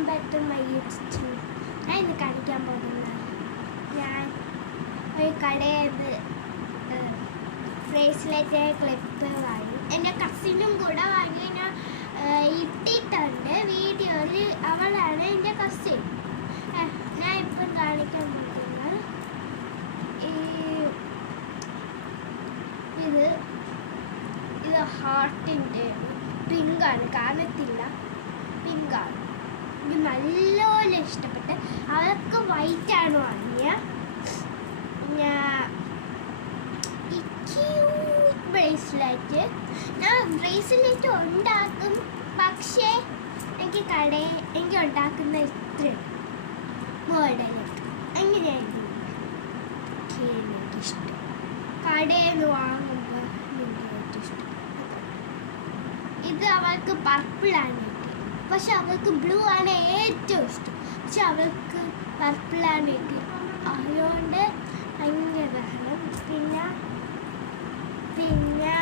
Welcome back to my YouTube channel. ഞാൻ ഇന്ന് കാണിക്കാൻ പോകുന്നത് ഞാൻ ഒരു കടയിൽ ബ്രേസ്ലെറ്റ് ക്ലിപ്പ് വാങ്ങി. എൻ്റെ കസിനും കൂടെ വാങ്ങി. ഞാൻ ഇട്ടിട്ടുണ്ട് വീഡിയോയിൽ. അവളാണ് എൻ്റെ കസിൻ. ഞാൻ ഇപ്പം കാണിക്കാൻ പോകുന്നത് ഇത് ഹാർട്ടിൻ്റെ പിങ്കാണ്, കാണത്തില്ല, പിങ്കാണ്. ഇത് നല്ലപോലെ ഇഷ്ടപ്പെട്ട്. അവർക്ക് വൈറ്റ് ആണ് വാങ്ങിയ. ഈ ക്യൂട്ട് ബ്രേസ്ലെറ്റ് ഞാൻ ബ്രേസ്ലെറ്റ് ഉണ്ടാക്കും, പക്ഷേ എനിക്ക് ഉണ്ടാക്കുന്ന ഇത്ര മോഡലൊക്കെ അങ്ങനെയായിരുന്നു എനിക്കിഷ്ടം. കടയിൽ നിന്ന് വാങ്ങുമ്പോൾ ഏറ്റവും ഇഷ്ടം ഇത്. അവൾക്ക് പർപ്പിളാണ് കിട്ടിയത്, പക്ഷെ അവൾക്ക് ബ്ലൂ ആണ് ഏറ്റവും ഇഷ്ടം. പക്ഷെ അവൾക്ക് പർപ്പിളാണ് കിട്ടിയത്, അതുകൊണ്ട് ഭയങ്കര ബഹളം. പിന്നെ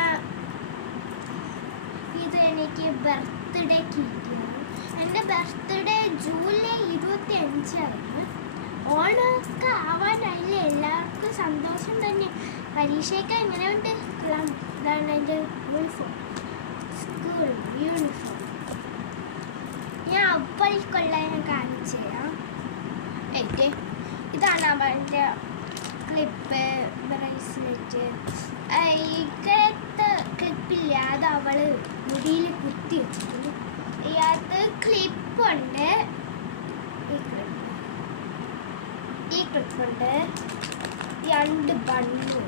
ഇത് എനിക്ക് ബർത്ത്ഡേക്ക് കിട്ടിയത്. എൻ്റെ ബർത്ത്ഡേ ജൂലൈ 25 ഓണമൊക്കെ ആവാനായില്ല. എല്ലാവർക്കും സന്തോഷം തന്നെ. പരീക്ഷയൊക്കെ എങ്ങനെ ഉണ്ട്? ഇതാണ് എൻ്റെ യൂണിഫോം, സ്കൂൾ യൂണിഫോം. ഞാൻ അപ്പോഴേക്കുള്ള ഞാൻ കാണിച്ചു തരാം. ഇതാണ് അവൻ്റെ ക്ലിപ്പ്, ബ്രേസ്ലെറ്റ്. ഇക്കത്തെ ക്ലിപ്പില്ല, അത് അവൾ മുടിയിൽ കുത്തി വെച്ചിട്ടുണ്ട്. ഇതിനകത്ത് ക്ലിപ്പുണ്ട്, ഈ ക്ലിപ്പുണ്ട്, 2 ബണ്ണും.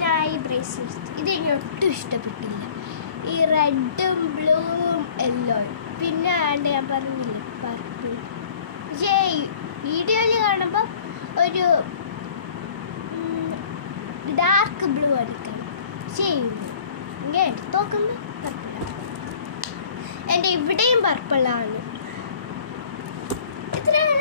ഞാൻ ഈ ബ്രേസ്ലെറ്റ് ഇതെനിക്ക് ഒട്ടും ഇഷ്ടപ്പെട്ടില്ല. ഈ റെഡും ബ്ലൂവും യെല്ലോയും, പിന്നെ ഞാൻ പറഞ്ഞില്ലേ പർപ്പിൾ. പക്ഷേ വീഡിയോയിൽ കാണുമ്പോൾ ഒരു ഡാർക്ക് ബ്ലൂ അടിക്കണം. ചെയ്യുന്നു ഇങ്ങനെ എടുത്ത് നോക്കുമ്പോൾ പർപ്പിളാണ്. എൻ്റെ ഇവിടെയും പർപ്പിളാണ്. ഇത്രയാണ്